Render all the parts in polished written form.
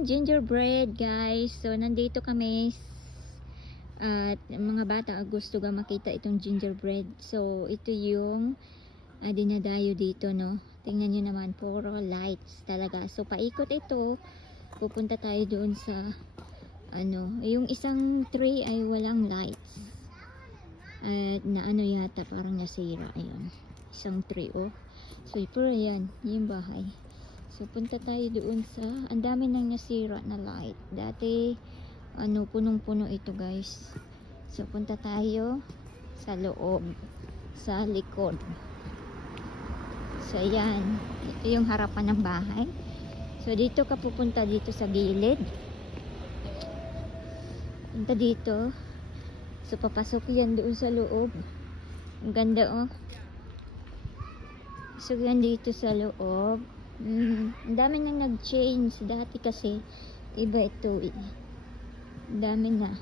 yung gingerbread, guys. So, nandito kami at mga bata gusto ga makita itong gingerbread. So, ito yung dinadayo dito, no? Tingnan nyo naman, puro lights talaga. So, paikot ito. Pupunta tayo doon sa yung isang tree ay walang lights. At na yata, parang nasira. Ayun. Isang tree, oh. So, pero yan, yung bahay. So, punta tayo doon sa, ang dami nang nasira na light. Dati, punong-puno ito, guys. So, punta tayo sa loob, sa likod. So, yan. Ito yung harapan ng bahay. So, dito ka pupunta dito sa gilid. Punta dito. So, papasok yan doon sa loob. Ang ganda, oh. So, yan dito sa loob. Ang dami nang nag-change. Dati kasi, iba ito, eh. Ang dami na.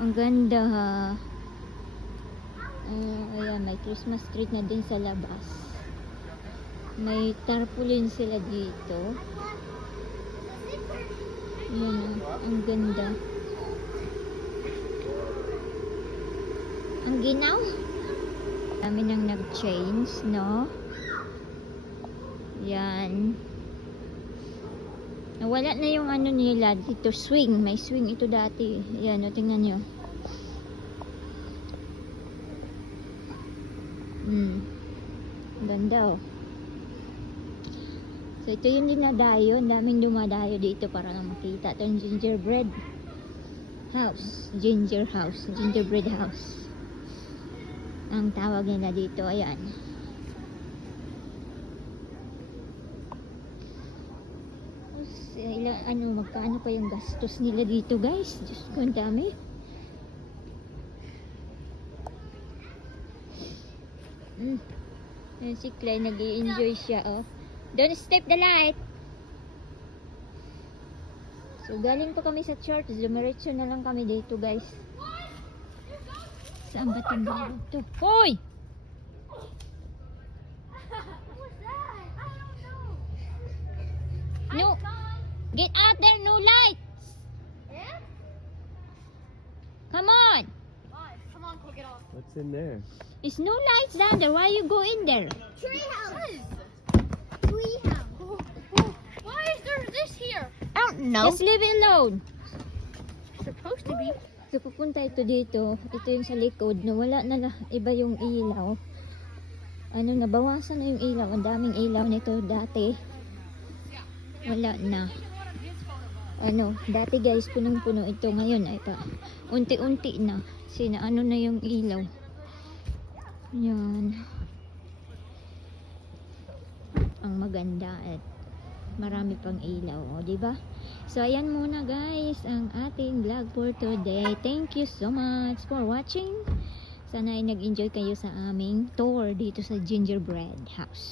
Ang ganda, ha. Ayan, may Christmas tree na din sa labas. May tarpaulin sila dito. Ayan, ang ganda. Ang ginaw. Dami nang nag-change, no? Yan. Nawala na yung nila dito, swing. May swing ito dati. Yan, o, tingnan nyo. Ganda, oh. So, ito yung dinadayo. Ang daming dumadayo dito para na makita. Ito yung gingerbread house. Gingerbread house. Ang tawag nila dito, ayan. Magkano pa yung gastos nila dito, guys? Diyos ko, ang dami. Si Clay, nag-i-enjoy siya, oh. Don't step the light. So, galing pa kami sa church. Dumiretso na lang kami dito, guys. Saan ba itong bago ito? Hoy! No! Get out there! No lights! Yeah? Come on! Come on, go get off. What's in there? There's no lights down there. Why you go in there? Tree house. Tree house. Why is there this here? I don't know. Just leave it alone. Supposed to be. So, pupunta ito dito. Ito yung sa likod. Nawala na iba yung ilaw. Nabawasan na yung ilaw. Ang daming ilaw nito dati. Wala na. Dati, guys, punong-puno ito. Ngayon, ito. Unti-unti na. Na yung ilaw. Yan. Ang maganda at marami pang ilaw, o, diba? So, ayan muna, guys, ang ating vlog for today. Thank you so much for watching. Sana ay nag-enjoy kayo sa aming tour dito sa gingerbread house.